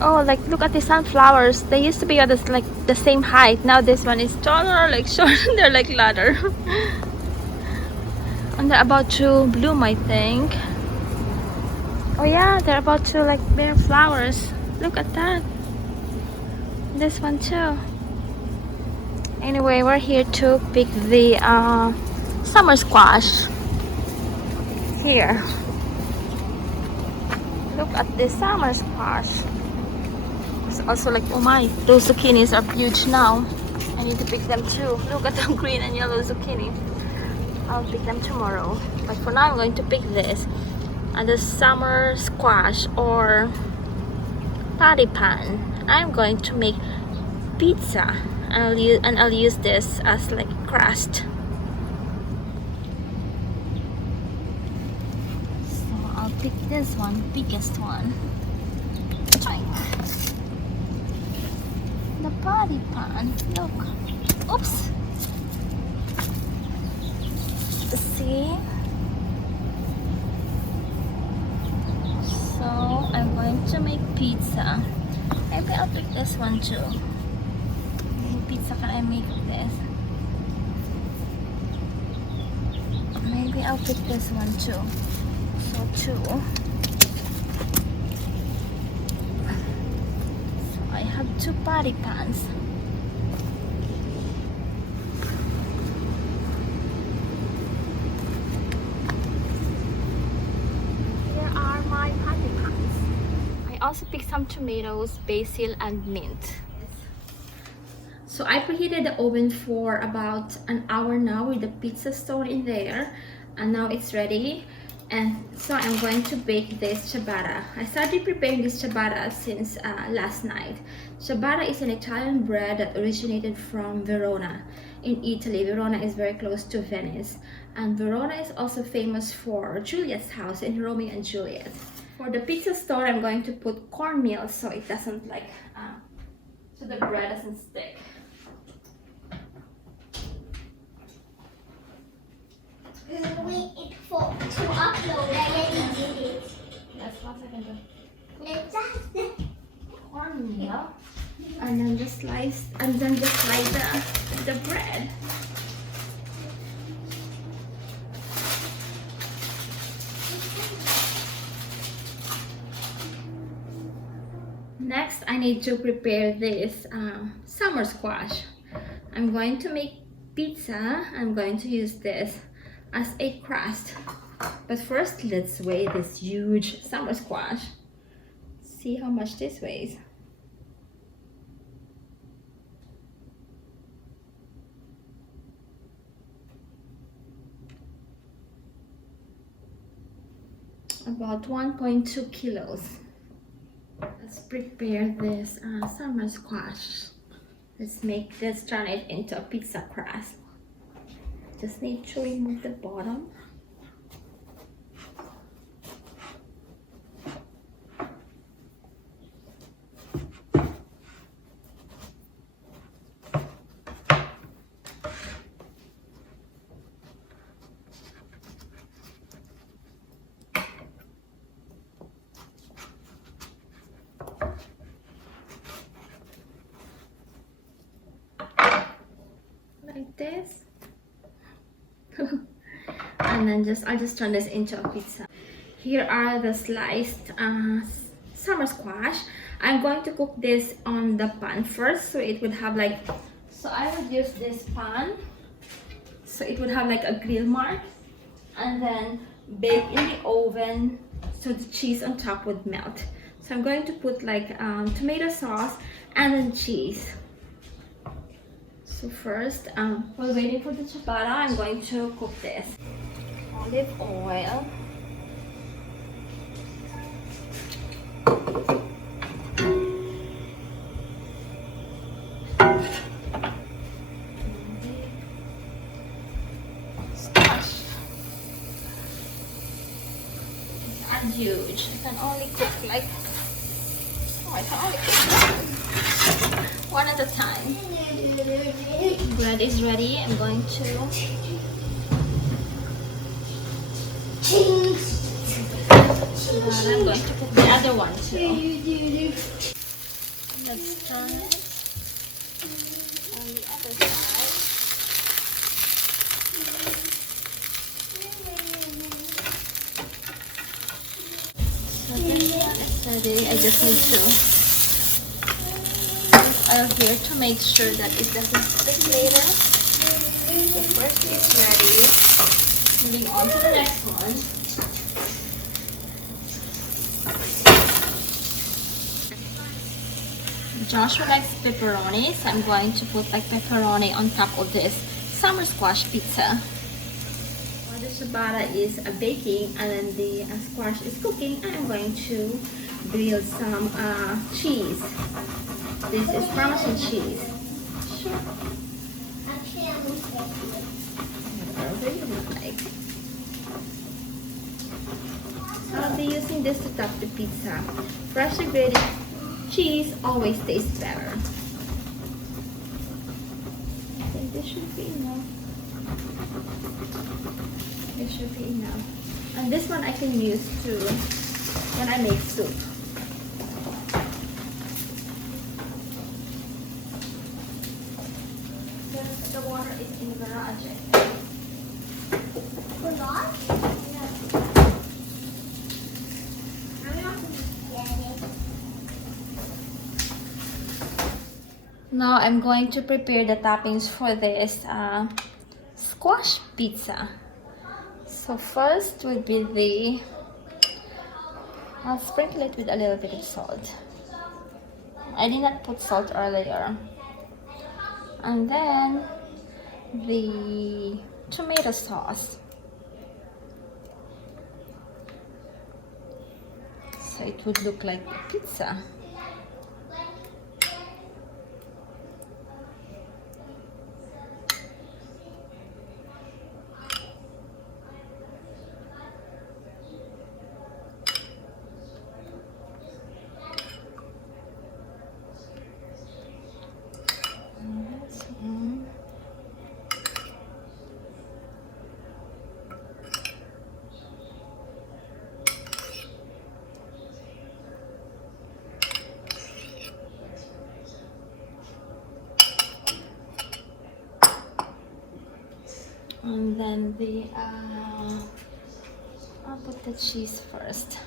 Oh, like look at the sunflowers. They used to be at this, like the same height. Now this one is taller, like short. They're like ladder. And they're about to bloom, I think. Oh yeah, they're about to like bear flowers. Look at that. This one too. Anyway, we're here to pick the summer squash. Here. Look at this summer squash. It's also like, oh my, those zucchinis are huge now. I need to pick them too. Look at the green and yellow zucchini. I'll pick them tomorrow. But for now, I'm going to pick this. And the summer squash or patty pan. I'm going to make pizza. And I'll use this as like crust. So I'll pick this one, biggest one. The patty pan. Look. Oops. See. So I'm going to make pizza. Maybe I'll pick this one too. Pizza can I make this? Maybe I'll pick this one too. So two. So I have two patty pans. Here are my patty pans. I also picked some tomatoes, basil, and mint. So I preheated the oven for about an hour now with the pizza stone in there, and now it's ready. And so I'm going to bake this ciabatta. I started preparing this ciabatta since last night. Ciabatta is an Italian bread that originated from Verona in Italy. Verona is very close to Venice, and Verona is also famous for Juliet's house in Romeo and Juliet. For the pizza stone, I'm going to put cornmeal so it doesn't like so the bread doesn't stick. Wait for to upload. I already did it. That's what I can do. It's just Cornmeal, and then just slice, and then just slide the bread. Next, I need to prepare this summer squash. I'm going to make pizza. I'm going to use this as a crust. But first, let's weigh this huge summer squash. See how much this weighs. About 1.2 kilos. Let's prepare this summer squash. Let's turn it into a pizza crust. Just need to remove the bottom. Like this. And then I'll just turn this into a pizza. Here are the sliced summer squash. I'm going to cook this on the pan first, so it would have like, so I would use this pan, so it would have like a grill mark, and then bake in the oven so the cheese on top would melt. So I'm going to put like tomato sauce and then cheese. So first, while waiting for the ciabatta, I'm going to cook this. Olive oil. Squash. It's huge. I can only cook like, I can only cook one at a time. Bread is ready. I'm going to I'm going to put the other one too. I just need to put oil here to make sure that it doesn't stick later. The first is ready. Moving on to the next one. Joshua likes pepperoni, so I'm going to put like pepperoni on top of this summer squash pizza. While the ciabatta is baking and then the squash is cooking, I'm going to grill some cheese. This is Parmesan cheese. Sure. Actually, I'm okay. Whatever you like. I'll be using this to top the pizza. Freshly grated cheese always tastes better. I think this should be enough. This should be enough. And this one I can use too when I make soup. The water is in the garage. For what? Now I'm going to prepare the toppings for this squash pizza. So first would be I'll sprinkle it with a little bit of salt. I did not put salt earlier. And then the tomato sauce. So it would look like a pizza. And then I'll put the cheese first.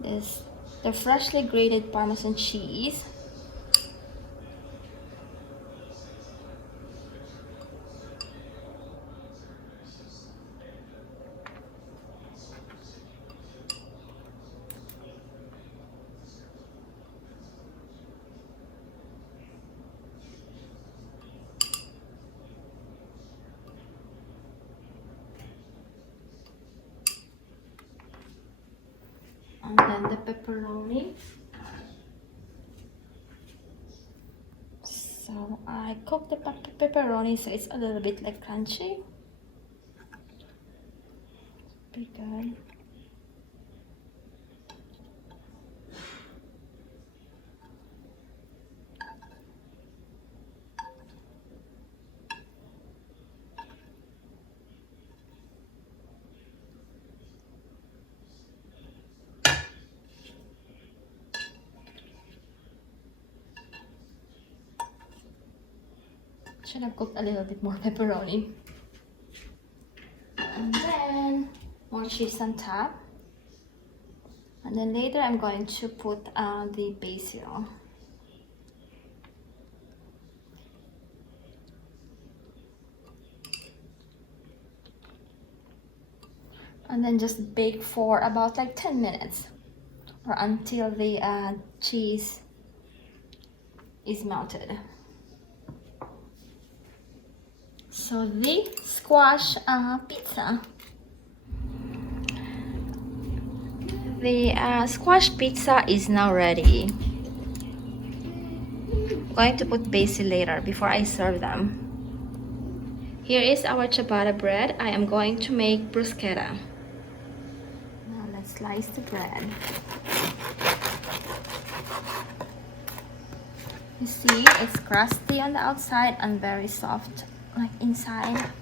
This the freshly grated Parmesan cheese. And then the pepperoni. So I cooked the pepperoni so it's a little bit like crunchy. Pretty good. Should have cooked a little bit more pepperoni. And then more cheese on top. And then later I'm going to put the basil. And then just bake for about like 10 minutes or until the cheese is melted. So the squash pizza. The squash pizza is now ready. I'm going to put basil later before I serve them. Here is our ciabatta bread. I am going to make bruschetta. Now let's slice the bread. You see, it's crusty on the outside and very soft like inside.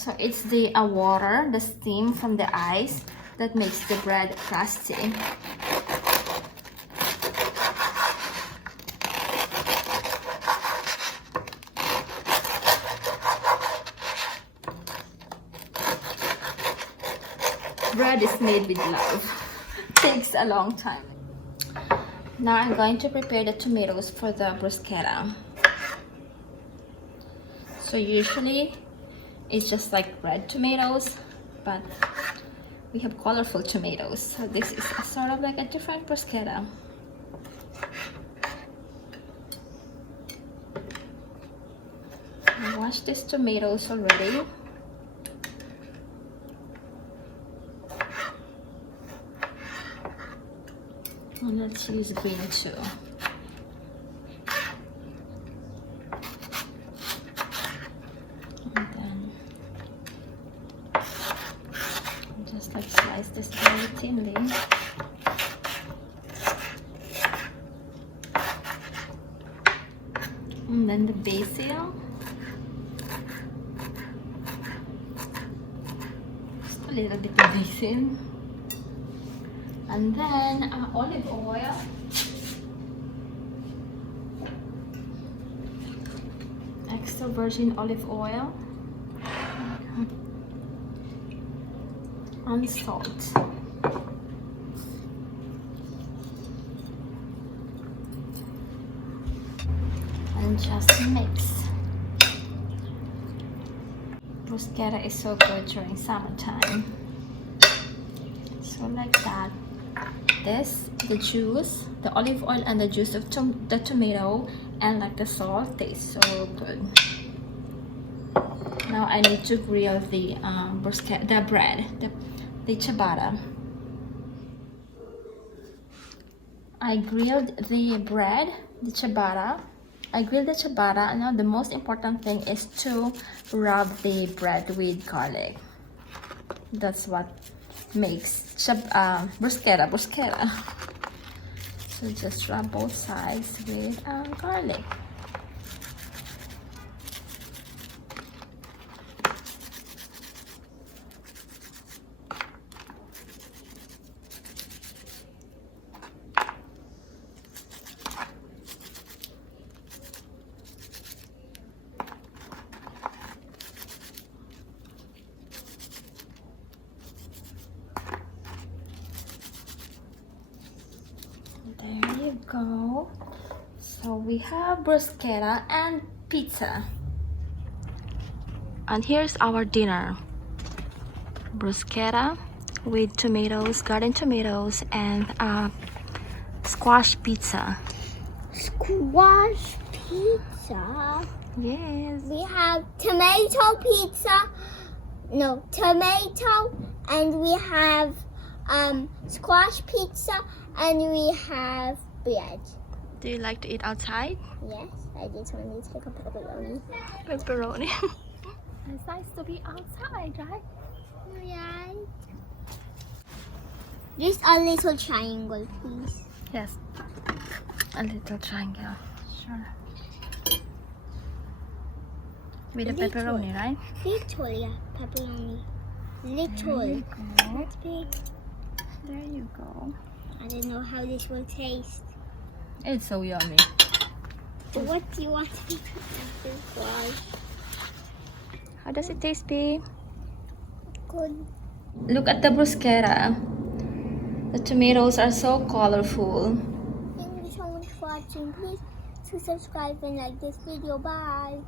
So it's the water, the steam from the ice that makes the bread crusty. Bread is made with love. Takes a long time. Now I'm going to prepare the tomatoes for the bruschetta. So usually it's just like red tomatoes, but we have colorful tomatoes. So this is sort of like a different bruschetta. I washed these tomatoes already. And let's use green too. And then just like slice this very thinly. And then the basil. Just a little bit of basil. And then olive oil. Extra virgin olive oil. And salt. And just mix. Bruschetta is so good during summertime. So like that. This, the juice, the olive oil and the juice of the tomato and like the salt tastes so good. Now I need to grill the bruschetta, the bread, the ciabatta. I grilled the bread, the ciabatta. I grilled the ciabatta. Now the most important thing is to rub the bread with garlic. That's what makes bruschetta. So just rub both sides with garlic. There you go. So we have bruschetta and pizza. And here's our dinner. Bruschetta with tomatoes, garden tomatoes, and squash pizza. Squash pizza. Yes. We have tomato pizza. No, tomato, and we have squash pizza, and we have bread. Do you like to eat outside? Yes, I just want to take a pepperoni. Pepperoni. It's nice to be outside, right? Right. Just a little triangle, please. Yes. A little triangle. Sure. With the Little. pepperoni, right? Little, yeah, pepperoni. There Little. you go. Not big. There you go. I don't know how this will taste. It's so yummy. What do you want me to do? Why? How does it taste, babe? Good. Look at the bruschetta. The tomatoes are so colorful. Thank you so much for watching. Please subscribe and like this video. Bye.